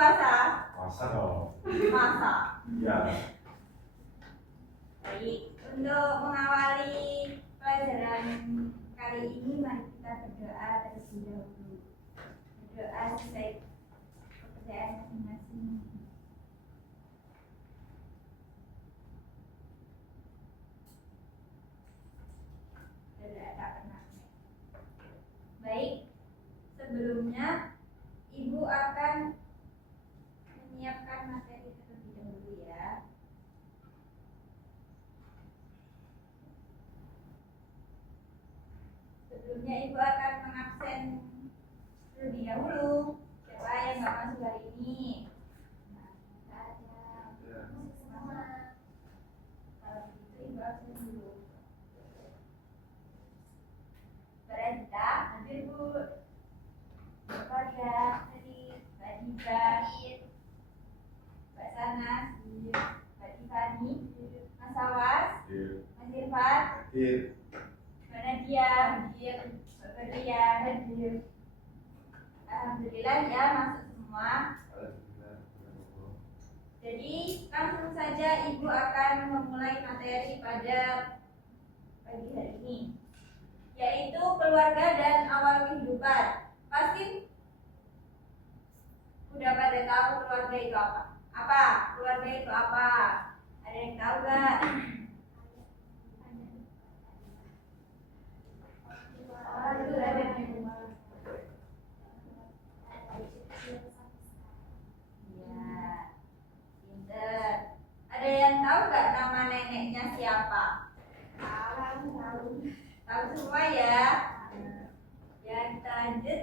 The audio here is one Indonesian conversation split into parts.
puasa? Puasa dong. Masa. Iya. Baik, untuk mengawali pelajaran kali ini mari kita berdoa terlebih dahulu. Berdoa sesuai kepercayaan masing-masing. Baik, sebelumnya Ibu akan menyiapkan materi terlebih dahulu ya. Sebelumnya Ibu akan mengabsen terlebih dahulu. Siapa yang nggak masuk hari ini? Nah, kita ada semua. Kalau begitu Ibu absen dulu. Berita, hadir Bu. Korea, dari Mbak Diva, Mbak Sana, Mbak Tiffany, Mas Awas, Mas Irfan, Mbak Nadia, Mbak Beria, alhamdulillah ya masuk semua. Jadi langsung saja Ibu akan memulai materi pada pagi hari ini, yaitu keluarga dan awal kehidupan. Pasti udah pada tahu keluarga itu apa? Apa? Keluarga itu apa? Ada yang tahu nggak? Ya, pinter. Ada yang tahu nggak nama neneknya siapa? Tahu. Tahu semua ya. Ya, kita lanjut.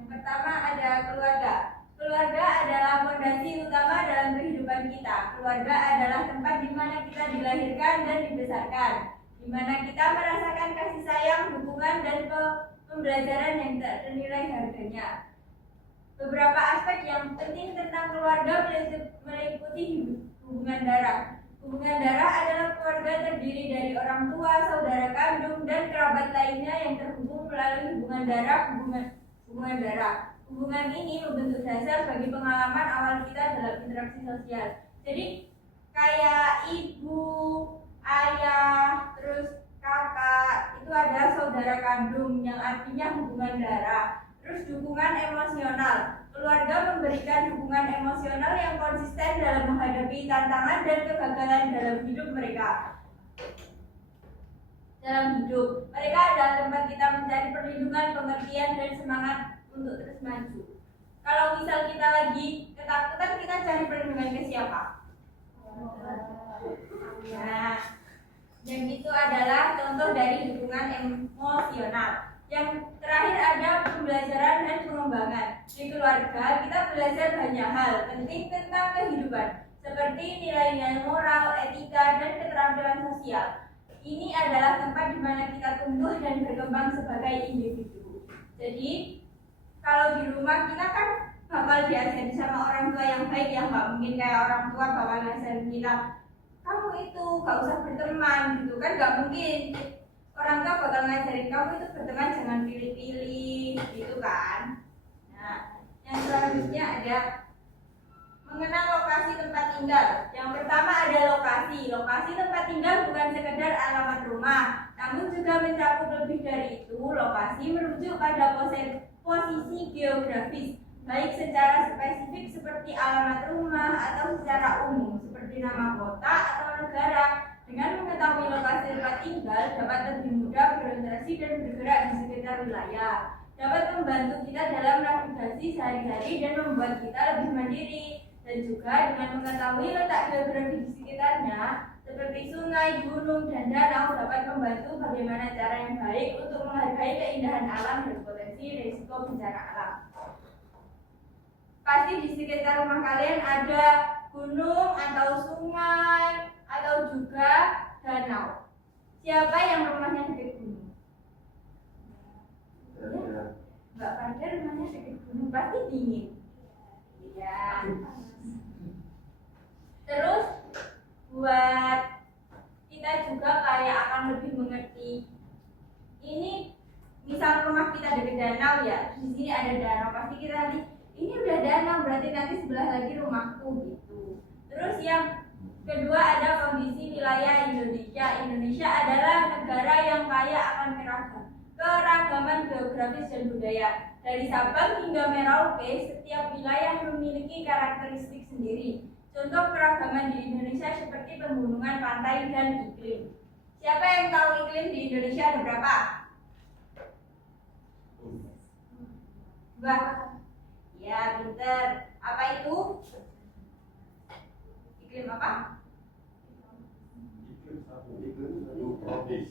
Yang pertama ada keluarga. Keluarga adalah fondasi utama dalam kehidupan kita. Keluarga adalah tempat di mana kita dilahirkan dan dibesarkan, di mana kita merasakan kasih sayang, dukungan, dan pembelajaran yang tak ternilai harganya. Beberapa aspek yang penting tentang keluarga meliputi hubungan darah. Hubungan darah adalah keluarga terdiri dari orang tua, saudara kandung, dan kerabat lainnya yang terhubung melalui hubungan darah. Hubungan ini membentuk dasar bagi pengalaman awal kita dalam interaksi sosial. Jadi kayak ibu, ayah, terus kakak itu adalah saudara kandung yang artinya hubungan darah. Terus dukungan emosional. Keluarga memberikan dukungan emosional yang konsisten dalam menghadapi tantangan dan kegagalan dalam hidup mereka. Mereka adalah tempat kita mencari perlindungan, pengertian, dan semangat untuk terus maju. Kalau misal kita lagi ketakutan, kita cari perlindungan ke siapa? Nah, yang itu adalah contoh dari dukungan emosional. Yang terakhir ada pembelajaran dan pengembangan. Di keluarga kita belajar banyak hal penting tentang kehidupan, seperti nilai-nilai moral, etika, dan keterampilan sosial. Ini adalah tempat di mana kita tumbuh dan berkembang sebagai individu. Jadi kalau di rumah kita kan bakal diajari sama orang tua yang baik, yang nggak mungkin kayak orang tua bakal ngajarin kita kamu itu gak usah berteman gitu kan, nggak mungkin. Orang tua bakal ngajarin kamu itu berteman jangan pilih-pilih gitu kan. Nah, yang selanjutnya ada mengenal lokasi tempat tinggal. Yang pertama ada lokasi. Lokasi tempat tinggal bukan sekedar alamat rumah, namun juga mencakup lebih dari itu. Lokasi merujuk pada posisi geografis, baik secara spesifik seperti alamat rumah atau secara umum seperti nama kota atau negara. Dengan mengetahui lokasi tempat tinggal dapat lebih mudah berinteraksi dan bergerak di sekitar wilayah. Dapat membantu kita dalam navigasi sehari-hari dan membuat kita lebih mandiri. Dan juga dengan mengetahui letak geografi di sekitarnya seperti sungai, gunung, dan danau dapat membantu bagaimana cara yang baik untuk menghargai keindahan alam dan potensi risiko bencana alam. Pasti di sekitar rumah kalian ada gunung atau sungai atau juga danau. Siapa yang rumahnya dekat gunung? Ya, Mbak Farda rumahnya dekat gunung, pasti dingin. Iya. Terus buat kita juga kayak akan lebih mengerti. Ini misal rumah kita dekat danau ya, di sini ada danau, pasti kita nanti ini udah danau berarti nanti sebelah lagi rumahku gitu. Terus yang kedua ada kondisi wilayah Indonesia. Indonesia adalah negara yang kaya akan keragaman geografis dan budaya. Dari Sabang hingga Merauke, setiap wilayah memiliki karakteristik sendiri. Contoh keragaman di Indonesia seperti pegunungan, pantai, dan iklim. Siapa yang tahu iklim di Indonesia ada berapa? Bah, ya pinter. Apa itu? Iklim apa? Iklim tropis.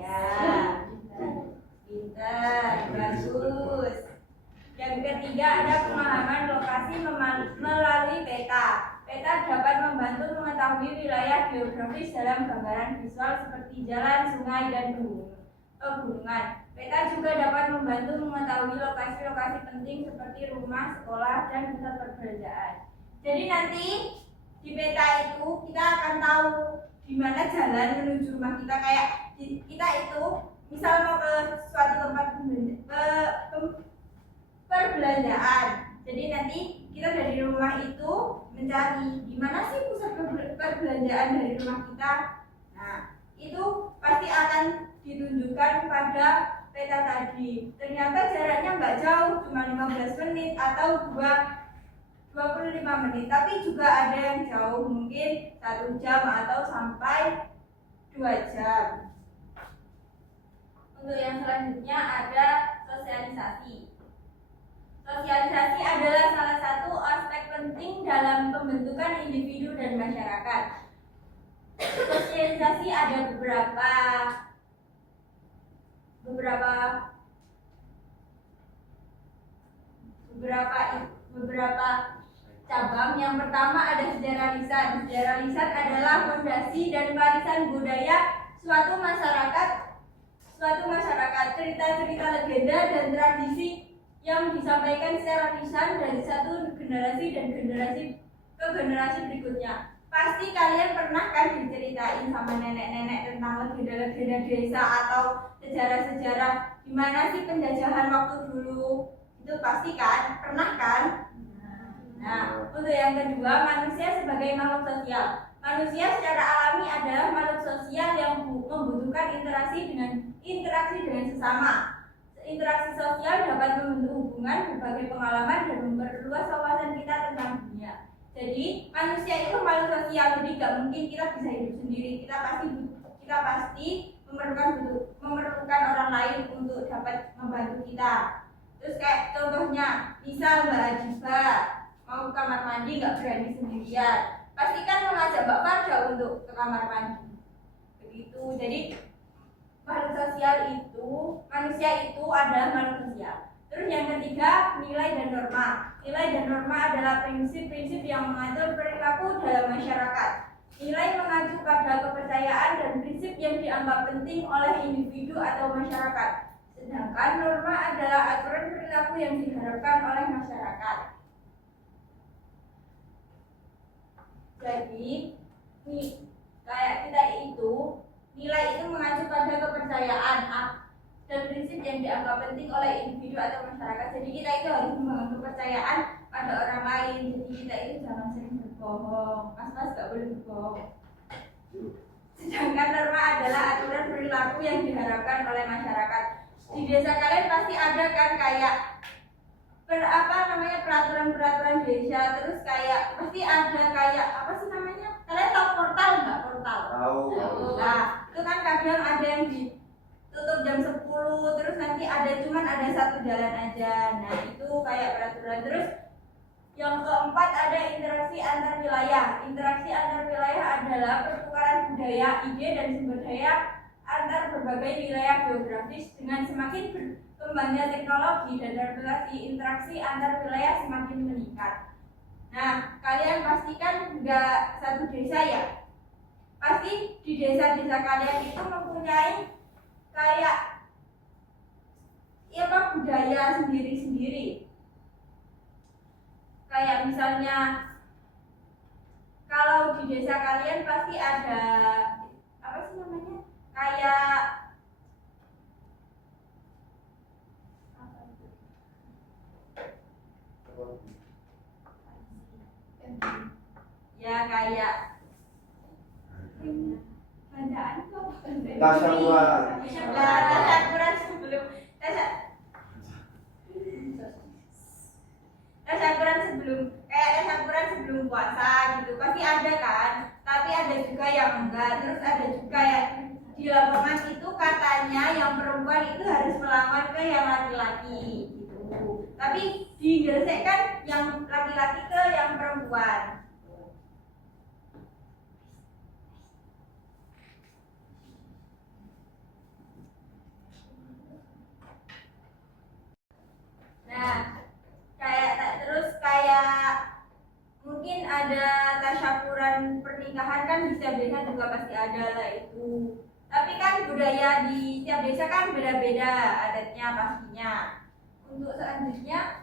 Ya, pinter, bagus. Yang ketiga ada pemahaman lokasi melalui peta. Peta dapat membantu mengetahui wilayah geografis dalam gambaran visual seperti jalan, sungai, dan pegunungan. Peta juga dapat membantu mengetahui lokasi-lokasi penting seperti rumah, sekolah, dan pusat perbelanjaan. Jadi nanti di peta itu kita akan tahu di mana jalan menuju rumah kita. Kayak kita itu misal mau ke suatu tempat perbelanjaan. Jadi nanti kita dari rumah itu mencari di mana sih pusat perbelanjaan dari rumah kita. Nah, itu pasti akan ditunjukkan pada peta tadi. Ternyata jaraknya nggak jauh, cuma 15 menit atau 25 menit, tapi juga ada yang jauh, mungkin 1 jam atau sampai 2 jam. Untuk yang selanjutnya ada sosialisasi. Sosialisasi adalah salah satu aspek penting dalam pembentukan individu dan masyarakat. Sosialisasi ada beberapa cabang. Yang pertama ada sejarah lisan. Sejarah lisan adalah fondasi dan warisan budaya suatu masyarakat. Cerita-cerita legenda dan tradisi yang disampaikan secara lisan dari satu generasi dan generasi ke generasi berikutnya. Pasti kalian pernah kan diceritain sama nenek-nenek tentang legenda-legenda desa atau sejarah-sejarah gimana sih penjajahan waktu dulu. Itu pasti kan? Pernah kan? Nah, untuk yang kedua, manusia sebagai makhluk sosial. Manusia secara alami adalah makhluk sosial yang membutuhkan interaksi dengan sesama. Interaksi sosial dapat membentuk hubungan, berbagai pengalaman, dan memperluas wawasan kita tentang dunia. Jadi, manusia itu makhluk sosial, jadi gak mungkin kita bisa hidup sendiri. Kita pasti memerlukan orang lain untuk dapat membantu kita. Terus kayak contohnya, misal Mbak Ajiba mau ke kamar mandi nggak berani sendirian, pasti kan mengajak Mbak Farda untuk ke kamar mandi. Begitu. Jadi manusia itu adalah makhluk sosial. Terus yang ketiga, nilai dan norma. Nilai dan norma adalah prinsip-prinsip yang mengatur perilaku dalam masyarakat. Nilai mengacu pada kepercayaan dan prinsip yang dianggap penting oleh individu atau masyarakat. Sedangkan norma adalah aturan perilaku yang diharapkan oleh masyarakat. Jadi, kayak kita itu, nilai itu mengacu pada kepercayaan dan prinsip yang dianggap penting oleh individu atau masyarakat. Jadi kita itu harus membangun kepercayaan pada orang lain. Jadi kita itu jangan sering berbohong. Mas gak boleh berbohong. Sedangkan norma adalah aturan perilaku yang diharapkan oleh masyarakat. Di desa kalian pasti ada kan kayak peraturan desa, terus kayak pasti ada kayak apa sih namanya? Kalian tahu portal nggak? Portal. Tahu. Nah, itu kan kadang ada yang ditutup jam 10, terus nanti cuman ada satu jalan aja. Nah, itu kayak peraturan. Terus yang keempat ada interaksi antar wilayah. Interaksi antar wilayah adalah pertukaran budaya, ide, dan sumber daya antar berbagai wilayah geografis. Dengan semakin berkembangnya teknologi dan interaksi antar wilayah semakin meningkat. Nah, kalian pastikan nggak satu desa ya? Pasti di desa-desa kalian itu mempunyai kayak budaya sendiri-sendiri. Kayak misalnya di desa kalian pasti ada apa sih namanya? Kayak apa itu? Ya kayak bacaan itu apa? Tasyakuran. Nah, tasyakuran sebelum tasyakuran sebelum kayak tasyakuran sebelum puasa gitu pasti ada kan, tapi ada juga yang enggak. Terus ada juga yang di lapangan itu katanya yang perempuan itu harus melamar ke yang laki-laki gitu, tapi di Gresik kan yang laki-laki ke yang perempuan. Nah, terus kayak mungkin ada tasyakuran pernikahan kan di setiap desa juga pasti ada lah itu. Tapi kan budaya di setiap desa kan beda-beda adatnya pastinya. Untuk selanjutnya,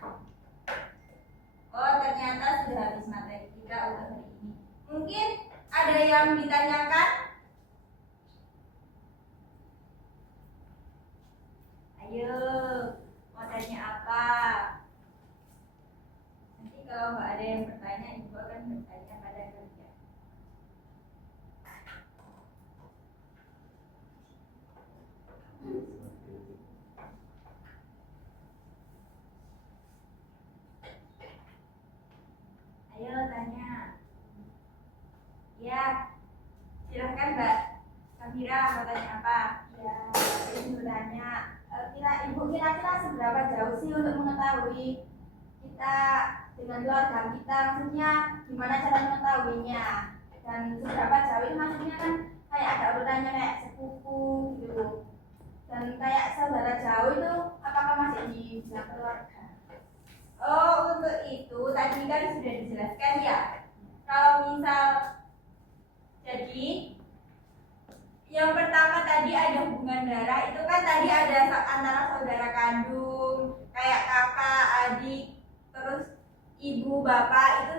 oh ternyata sudah habis materi kita untuk hari ini. Mungkin ada yang ditanyakan? Ayo, mau tanya apa? Nanti kalau nggak ada yang bertanya, ibu akan bertanya pada kalian. Ayo tanya. Ya, silahkan Mbak Samira mau tanya apa? Ya, ibu bertanya, kira-kira seberapa jauh sih untuk mengetahui kita dengan keluarga kita, maksudnya gimana cara mengetahuinya, dan seberapa jauh itu maksudnya kan kayak ada urutannya kayak sepupu gitu, dan kayak saudara jauh itu apakah masih dibilang keluarga? Oh, untuk itu tadi kan sudah dijelaskan ya. Kalau misal jadi yang pertama tadi ada hubungan darah, itu kan tadi ada antara saudara kandung, kayak kakak, adik, terus ibu, bapak itu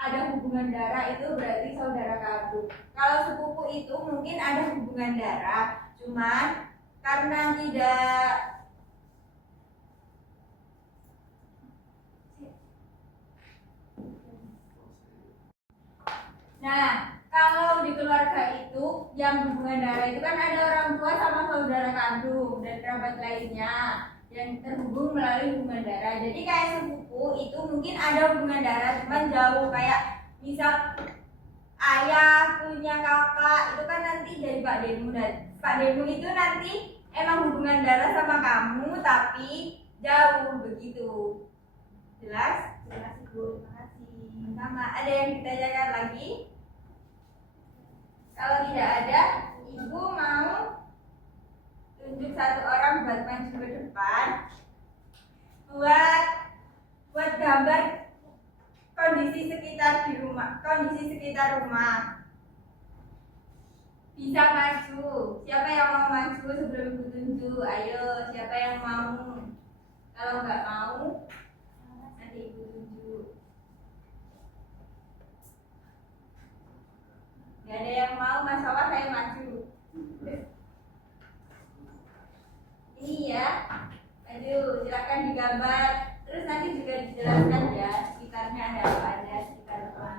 ada hubungan darah, itu berarti saudara kandung. Kalau sepupu itu mungkin ada hubungan darah, cuman karena tidak Nah, kalau di keluarga itu yang hubungan darah itu kan ada orang tua sama saudara kandung dan kerabat lainnya yang terhubung melalui hubungan darah. Jadi kayak sepupu itu mungkin ada hubungan darah cuman jauh, kayak misal ayah punya kakak itu kan nanti dari Pak Demu, dan Pak Demu itu nanti emang hubungan darah sama kamu tapi jauh begitu. Jelas? Terima kasih Bu, terima kasih. Sama, ada yang ditanyakan lagi? Kalau tidak ada, ibu mau tunjuk satu orang buat maju ke depan, buat gambar kondisi sekitar rumah. Bisa maju. Siapa yang mau maju sebelum ibu tunjuk? Ayo, siapa yang mau? Kalau nggak mau, nanti ibu tunjuk. Gak ada yang mau, masalah saya maju. Ini ya, maju, silakan digambar. Terus nanti juga dijelaskan ya sekitarnya ada apa aja, sekitar rumah.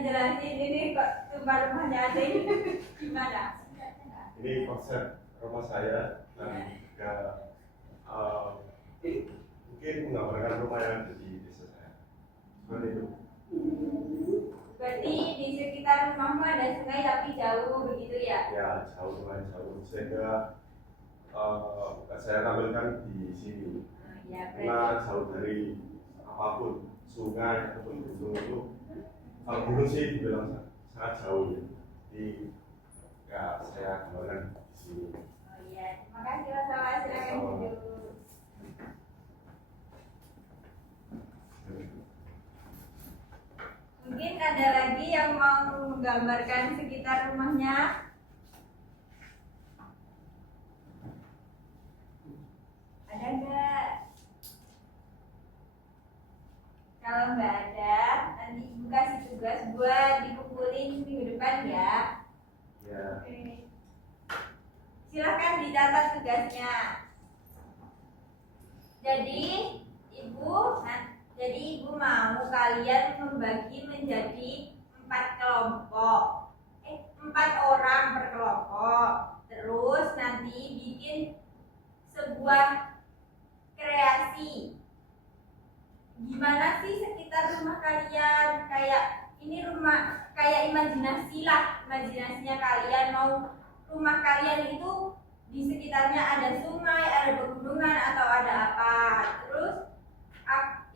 dijelasin ini kok rumahnya ada ini gimana? Ini konsep rumah saya dan juga mungkin menggambarkan rumah yang ada di desa saya. Seperti itu. Berarti di sekitar rumahmu ada sungai tapi jauh begitu ya? Ya, jauh lumayan jauh sehingga saya tampilkan di sini. Ya, Karena jauh dari apapun, sungai ataupun gunung itu. Kalau gunung sih dibilang sangat jauh ya. Jadi ya saya gambarkan di sini. Oh iya, terima kasih Mas Awas, silakan duduk. Mungkin ada lagi yang mau menggambarkan sekitar rumahnya? Ada nggak? Kalau nggak ada, nanti ibu kasih tugas buat dikumpulin minggu depan ya. Ya. Oke. Silahkan dicatat tugasnya. Jadi ibu mau kalian membagi menjadi 4 kelompok, 4 orang per kelompok. Terus nanti bikin sebuah kreasi. Gimana sih sekitar rumah kalian? Kayak ini rumah, kayak imajinasi lah, imajinasinya kalian mau rumah kalian itu di sekitarnya ada sungai, ada pegunungan atau ada apa. Terus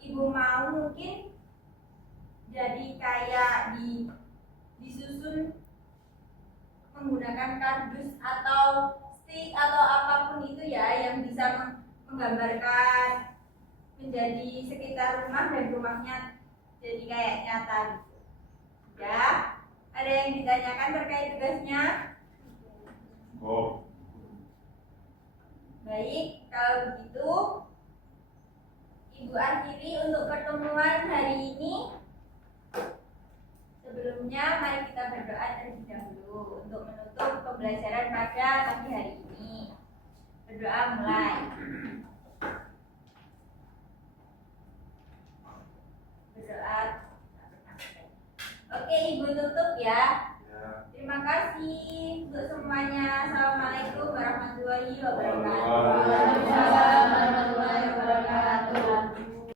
ibu mau mungkin jadi kayak disusun menggunakan kardus atau stick atau apapun itu ya yang bisa menggambarkan menjadi sekitar rumah dan rumahnya jadi kayak nyata gitu. Ya, ada yang ditanyakan terkait tugasnya? Oh. Baik, kalau begitu Ibu akhiri untuk pertemuan hari ini. Sebelumnya mari kita berdoa terlebih dahulu untuk menutup pembelajaran pada pagi hari ini. Berdoa mulai. Berdoa. Oke, Ibu tutup ya. Terima kasih untuk semuanya. Assalamualaikum warahmatullahi wabarakatuh. Waalaikumsalam warahmatullahi